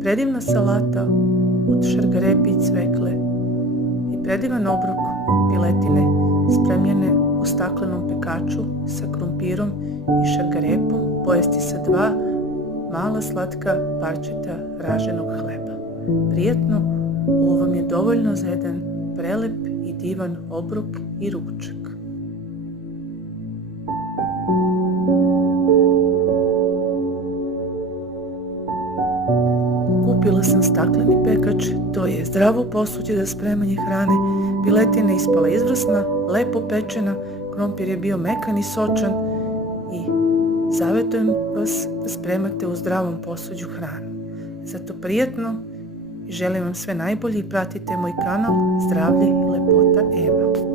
predivna salata od šargarepe i cvekle i predivan obrok od piletine spremljene u staklenom pekaču sa krumpirom i šargarepom pojesti sa 2 mala slatka parčeta raženog hleba. Prijetno, ovo vam je dovoljno za jedan prelep i divan obrok i ručak. Kupila sam stakleni pekač, to je zdravo posuđe za spremanje hrane, piletina je ispala izvrsna, lepo pečena, krompir je bio mekan i sočan i savjetujem vas da spremate u zdravom posuđu hranu. Zato prijetno i želim vam sve najbolje i pratite moj kanal Zdravlje i lepota Ema.